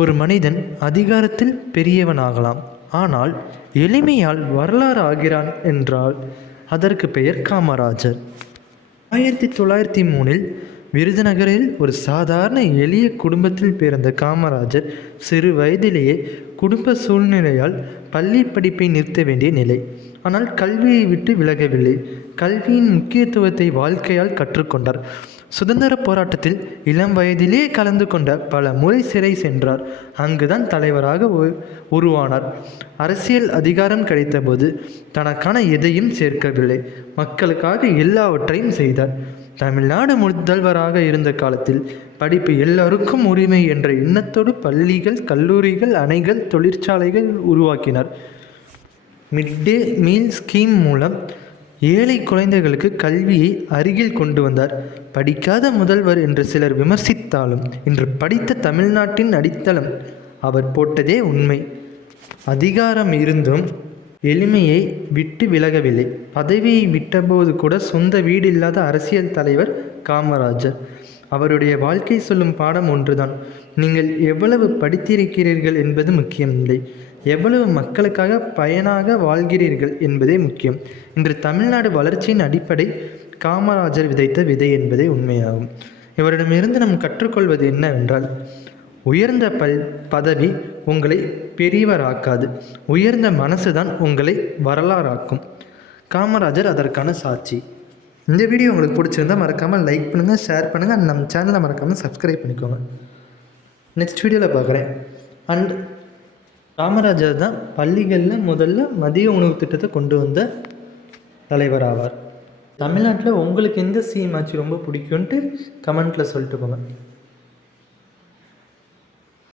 ஒரு மனிதன் அதிகாரத்தில் பெரியவனாகலாம், ஆனால் எளிமையால் வரலாறு ஆகிறான் என்றால் அதற்கு பெயர் காமராஜர். 1903 விருதுநகரில் ஒரு சாதாரண எளிய குடும்பத்தில் பிறந்த காமராஜர் சிறு வயதிலேயே குடும்ப சூழ்நிலையால் பள்ளி படிப்பை நிறுத்த வேண்டிய நிலை. ஆனால் கல்வியை விட்டு விலகவில்லை. கல்வியின் முக்கியத்துவத்தை வாழ்க்கையால் கற்றுக்கொண்டார். சுதந்திர போராட்டத்தில் இளம் வயதிலே கலந்து கொண்ட பல முறை சிறை சென்றார். அங்குதான் தலைவராக உருவானார். அரசியல் அதிகாரம் கிடைத்தபோது தனக்கான எதையும் சேர்க்கவில்லை. மக்களுக்காக எல்லாவற்றையும் செய்தார். தமிழ்நாடு முதல்வராக இருந்த காலத்தில் படிப்பு எல்லாருக்கும் உரிமை என்ற எண்ணத்தோடு பள்ளிகள், கல்லூரிகள், அணைகள், தொழிற்சாலைகள் உருவாக்கினார். மிட் டே மீல் ஸ்கீம் மூலம் ஏழை குழந்தைகளுக்கு கல்வியை அருகில் கொண்டு வந்தார். படிக்காத முதல்வர் என்று சிலர் விமர்சித்தாலும் இன்று படித்த தமிழ்நாட்டின் அடித்தளம் அவர் போட்டதே உண்மை. அதிகாரம் இருந்தும் எளிமையை விட்டு விலகவில்லை. பதவியை விட்டபோது கூட சொந்த வீடு இல்லாத அரசியல் தலைவர் காமராஜர். அவருடைய வாழ்க்கை சொல்லும் பாடம் ஒன்றுதான்: நீங்கள் எவ்வளவு படித்திருக்கிறீர்கள் என்பது முக்கியமில்லை, எவ்வளவு மக்களுக்காக பயனாக வாழ்கிறீர்கள் என்பதே முக்கியம். இன்று தமிழ்நாடு வளர்ச்சியின் அடிப்படை காமராஜர் விதைத்த விதை என்பதே உண்மையாகும். இவரிடமிருந்து நாம் கற்றுக்கொள்வது என்னவென்றால், உயர்ந்த பதவி உங்களை பெரியவராக்காது, உயர்ந்த மனசுதான் உங்களை வரலாறாக்கும். காமராஜர் அதற்கான சாட்சி. இந்த வீடியோ உங்களுக்கு பிடிச்சிருந்தால் மறக்காமல் லைக் பண்ணுங்கள், ஷேர் பண்ணுங்கள், அண்ட் நம்ம சேனலை மறக்காமல் சப்ஸ்கிரைப் பண்ணிக்கோங்க. நெக்ஸ்ட் வீடியோவில் பார்க்குறேன். அண்ட் காமராஜர் தான் பள்ளிகளில் முதல்ல மதிய உணவு திட்டத்தை கொண்டு வந்த தலைவர் ஆவார். தமிழ்நாட்டில் உங்களுக்கு எந்த சிஎம் ஆட்சி ரொம்ப பிடிக்கும்ன்ட்டு கமெண்ட்டில் சொல்லிட்டு போங்க.